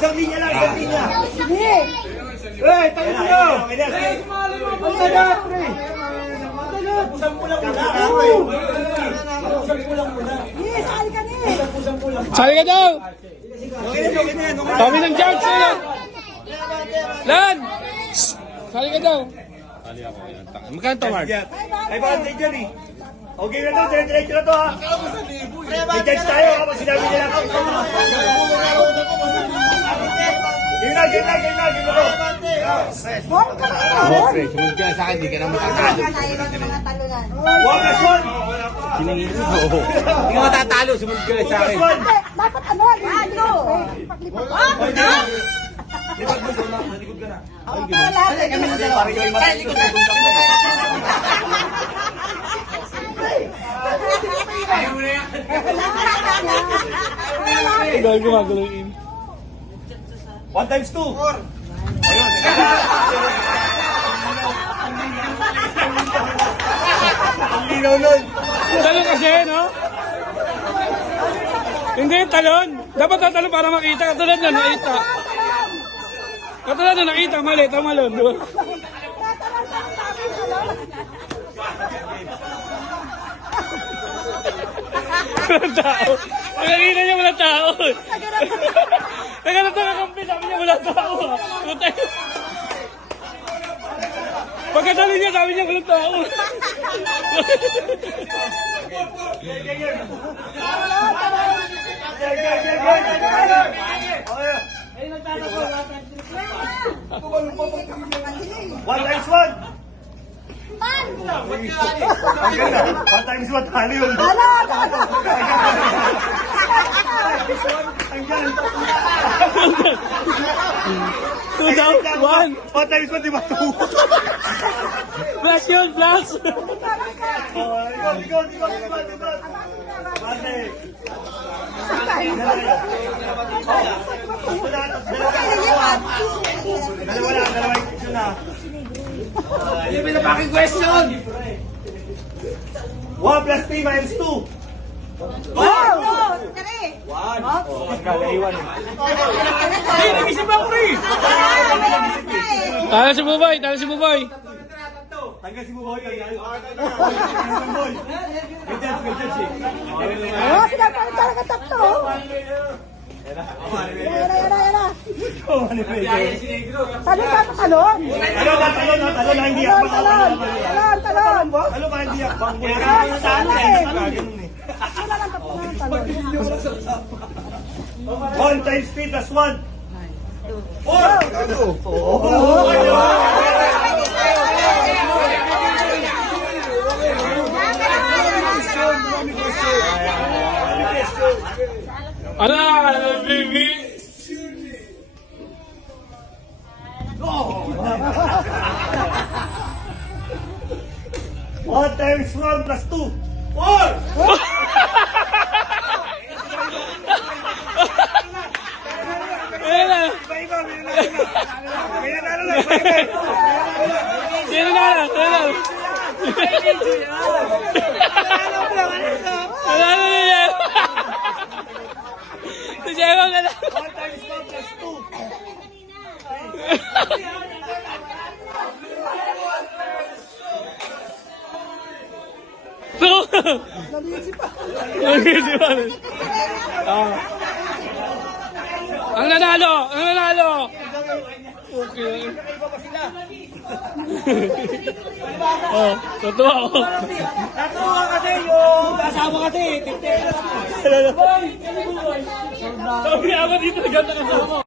Isang linya lang, isang linya. Sige. Eh, tayo mo. Ang tagat, pre. Pusang pulang muna. Pusang pulang muna. Yes, sali ka na eh. Sali ka daw! Okay na yan. Kami ng judge sila! Lan! Sali ka daw! Sali ako. Magkano to, Mark? Ay, bakit tayo dyan eh? Okay na to, dire-diretso na to ha. May judge tayo kapag sinabi nila. Game na to. Huwag ka na talon. Sumunod ka sa akin, di ka na matatalo. One plus one. Siningin mo. Hindi ka matatalo, sumunod ka sa akin. Dapat ano? Paglipat. Likod mo, nalikod ka na. Kami na dalawa. Ikaw gumagaloyin. 1 times 2. Ayun. Ang linaw nun. Talon kasi, no? Hindi, talon. Dapat tatalon para makita. Katulad na nakita. Katulad na nakita, mali, tamalon. Diba? Walang tao. Nakakita niya walang tao. Nagkaroon ka kampi, sabi niya walang tao. Pagkatali niya, sabi niya walang tao. One times one. Ang ganda. 1 times 1, talo yun. Ang ganda. 2 down, 1. 1 times 1, di ba? 2. Flash yun, flash. Ikot. Bate. Dalawa yung na. Hindi mo na paking question. 1 plus 3 minus 2. Wow! Tala si Bubay, tala si Bubay. Tanggal si Buboy. May judge eh. Oh, sinapalit talaga tatlo. Yan. Talon. Talon na hindi akbang. Talon. Ano ba hindi akbang? Wala lang tapos na talon. 1 times 3 plus 1. 4. Ano, baby? One times 1 plus 2. 4. Ayan na. Sino na lang? Wala na niya. Tusiyawa ka lang. 1 times 1 plus 2. Nag-iisipan. Ang nanalo! Okay. Oh, totoo ako. Natuwa kasi yung kasama kasi. Sabi ako dito, ganda kasama.